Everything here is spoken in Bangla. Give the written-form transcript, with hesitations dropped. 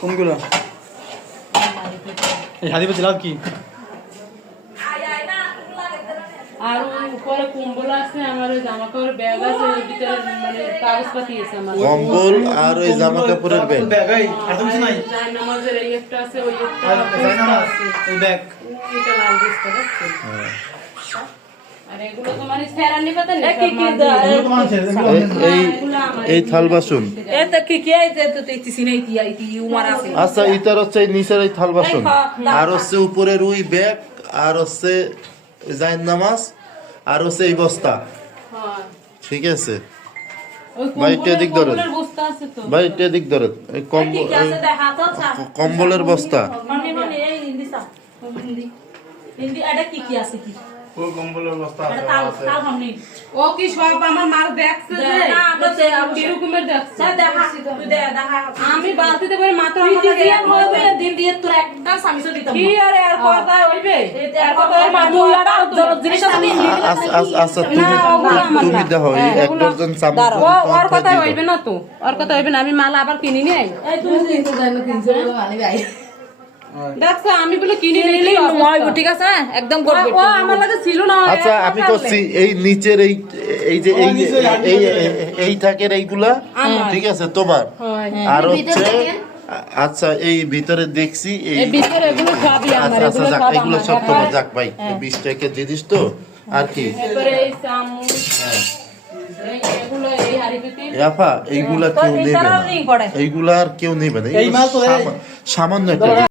কোনগুলো? এই হাদি পাতি লাভ কি? আর উপরে কম্বল আছে, আমার ওই জামা কাপড়ের ব্যাগ আছে, ওই ভিতরে মানে কাগজপাতি আছে আমার। কম্বল আর ওই জামা কাপড়ের ব্যাগ। আর তো কিছু নাই। জান নামাজের এই একটা আছে, ওই একটা আর জায়নামাজ, ওই ব্যাগ। এটা লাল বস্তা দেখছেন? আর এগুলো তো মানে ফেরানি পাতা নেই। এগুলো তো মানুষের, এই থাল বাসন। এটা কি কি আইতে তো তেইছি নাই কি আইতি উমার আছে। আচ্ছা ইতার হচ্ছে এই নিচের এই থাল বাসন, আর হচ্ছে উপরের ওই ব্যাগ, আর হচ্ছে জায়নামাজ, আর হচ্ছে এই বস্তা। হ্যাঁ। ঠিক আছে ওই ভাই, এটা দিক ধরেন। কম্বলের বস্তা আছে তো। ভাই এটা দিক ধরে এই কি কি আছে দেখা তো ছা। কম্বলের বস্তা। মানে মানে এই হিন্দি সা। হিন্দি হিন্দি এটা কি কি আছে কি? ও কম্বলের বস্তা এটা তাল তাল হামনি। ও কি সব আমার মার দেখছে যে না আমরা তে কিরকমের দেখছে। যা দেখা তুই দেখা। আমি বালতিতে করে মাত্র আমার তুই লাগে দিয়া হবে দিন দিয়ে তোর একটা সামিসো দিতাম। কি আর এর কথা হইবে? এর কথা ওই দুইটা জিনিস আছে আচ্ছা তুমি দেখো এই এক ডজন চামচ ওর কথা হইবে না তো, ওর কথা হইবে না। আমি মাল আবার কিনি নি। এই তুই কিন্তু জানো 300 আনি ভাই। দেখছো আমি বলে কিনি নিলি নিলি নয় ঠিক আছে একদম করবে। ও আমার লাগে ছিল না। আচ্ছা আমি করছি এই নিচের এই এই যে এই থাকের এইগুলা ঠিক আছে তোমার, আর হচ্ছে আচ্ছা এই ভিতরে দেখছি এই এই ভিতরে এগুলো সবই আমার, আচ্ছা এগুলো যাক, সব এগুলো আমার। সব তোমার। যাক ভাই 20 টাকা দিয়ে দিস তো আর কি। এবারে এই চামচ, এগুলো এই হাড়িপিটি আপা এইগুলা কেউ নেবে না, এইগুলা আর কেউ নেবে না, এই মাল তো সামান্য একটা